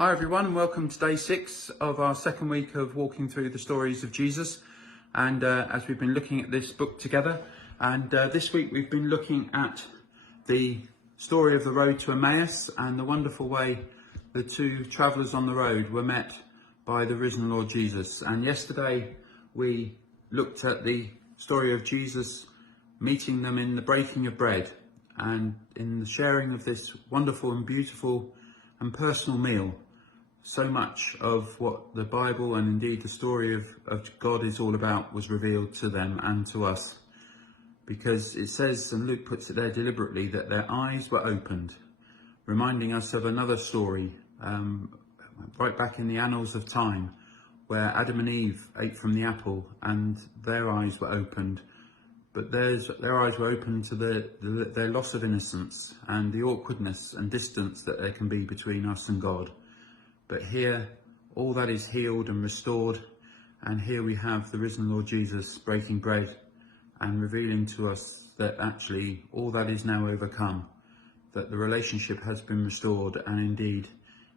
Hi everyone, and welcome to day 6 of our second week of walking through the stories of Jesus. And as we've been looking at this book together, and this week we've been looking at the story of the road to Emmaus and the wonderful way the two travellers on the road were met by the risen Lord Jesus. And yesterday we looked at the story of Jesus meeting them in the breaking of bread and in the sharing of this wonderful and beautiful and personal meal. So much of what the Bible and indeed the story of God is all about was revealed to them and to us, because it says, and Luke puts it there deliberately, that their eyes were opened, reminding us of another story right back in the annals of time, where Adam and Eve ate from the apple and their eyes were opened, but their eyes were opened to their loss of innocence and the awkwardness and distance that there can be between us and God. But here, all that is healed and restored, and here we have the risen Lord Jesus breaking bread and revealing to us that actually all that is now overcome, that the relationship has been restored, and indeed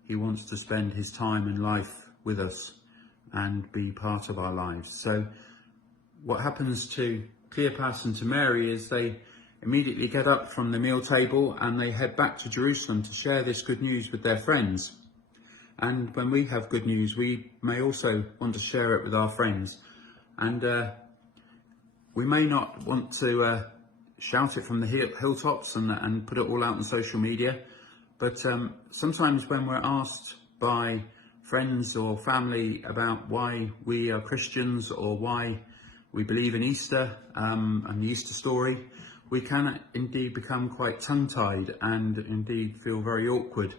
he wants to spend his time and life with us and be part of our lives. So what happens to Cleopas and to Mary is they immediately get up from the meal table and they head back to Jerusalem to share this good news with their friends. And when we have good news, we may also want to share it with our friends. And we may not want to shout it from the hilltops and put it all out on social media. But sometimes when we're asked by friends or family about why we are Christians or why we believe in Easter and the Easter story, we can indeed become quite tongue-tied and indeed feel very awkward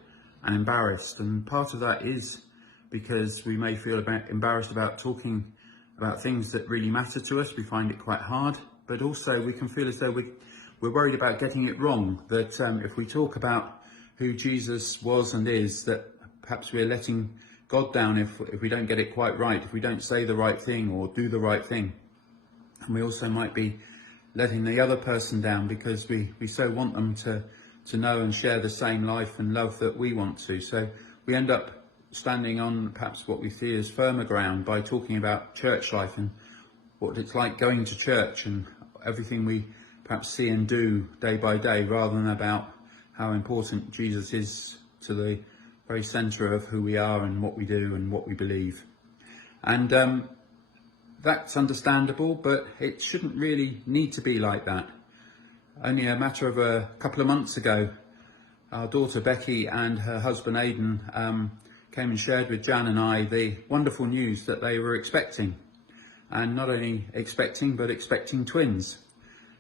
and embarrassed. And part of that is because we may feel embarrassed about talking about things that really matter to us. We find it quite hard, but also we can feel as though we're worried about getting it wrong, that if we talk about who Jesus was and is, that perhaps we're letting God down if we don't get it quite right, if we don't say the right thing or do the right thing. And we also might be letting the other person down because we so want them to know and share the same life and love that we want to. So we end up standing on perhaps what we see as firmer ground by talking about church life and what it's like going to church and everything we perhaps see and do day by day, rather than about how important Jesus is to the very centre of who we are and what we do and what we believe. And that's understandable, but it shouldn't really need to be like that. Only a matter of a couple of months ago, our daughter Becky and her husband Aidan came and shared with Jan and I the wonderful news that they were expecting. And not only expecting, but expecting twins.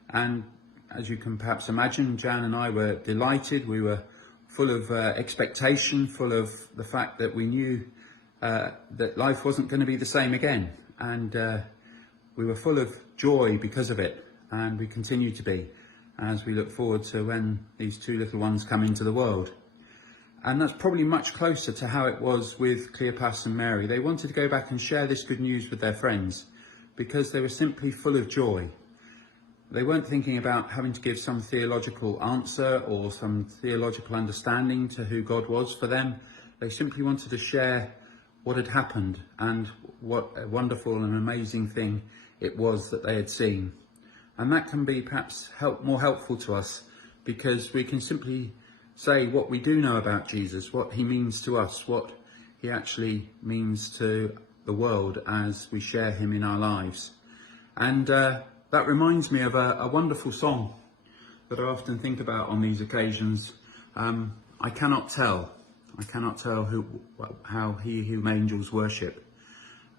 And as you can perhaps imagine, Jan and I were delighted. We were full of expectation, full of the fact that we knew that life wasn't going to be the same again. And we were full of joy because of it, and we continue to be, as we look forward to when these two little ones come into the world. And that's probably much closer to how it was with Cleopas and Mary. They wanted to go back and share this good news with their friends because they were simply full of joy. They weren't thinking about having to give some theological answer or some theological understanding to who God was for them. They simply wanted to share what had happened and what a wonderful and amazing thing it was that they had seen. And that can be perhaps more helpful to us, because we can simply say what we do know about Jesus, what he means to us, what he actually means to the world as we share him in our lives. And that reminds me of a wonderful song that I often think about on these occasions. I cannot tell how he whom angels worship.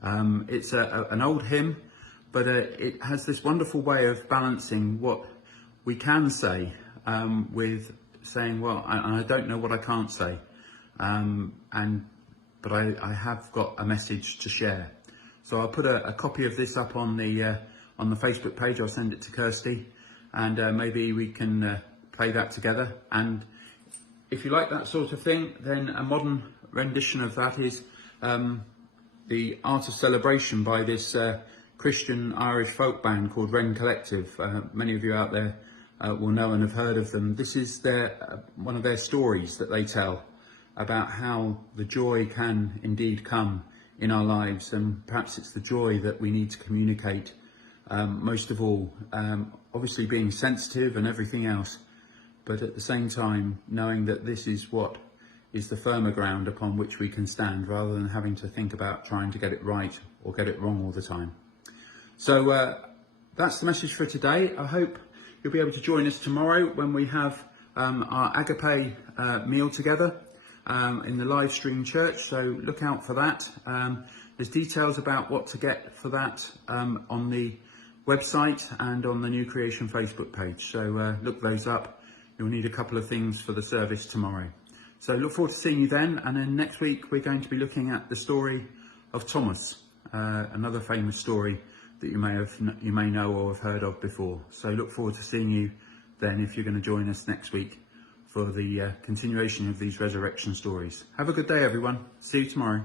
It's an old hymn, but it has this wonderful way of balancing what we can say with saying, well, I don't know what I can't say, but I have got a message to share. So I'll put a copy of this up on the Facebook page. I'll send it to Kirsty, and maybe we can play that together. And if you like that sort of thing, then a modern rendition of that is the Art of Celebration by this Christian Irish folk band called Wren Collective. Many of you out there will know and have heard of them. This is one of their stories that they tell, about how the joy can indeed come in our lives, and perhaps it's the joy that we need to communicate most of all, obviously being sensitive and everything else, but at the same time knowing that this is what is the firmer ground upon which we can stand, rather than having to think about trying to get it right or get it wrong all the time. So that's the message for today. I hope you'll be able to join us tomorrow when we have our agape meal together in the live stream church, so look out for that. There's details about what to get for that on the website and on the New Creation Facebook page, so look those up. You'll need a couple of things for the service tomorrow. So look forward to seeing you then, and then next week we're going to be looking at the story of Thomas, another famous story that you may know or have heard of before. So look forward to seeing you then if you're going to join us next week for the continuation of these resurrection stories. Have a good day, everyone. See you tomorrow.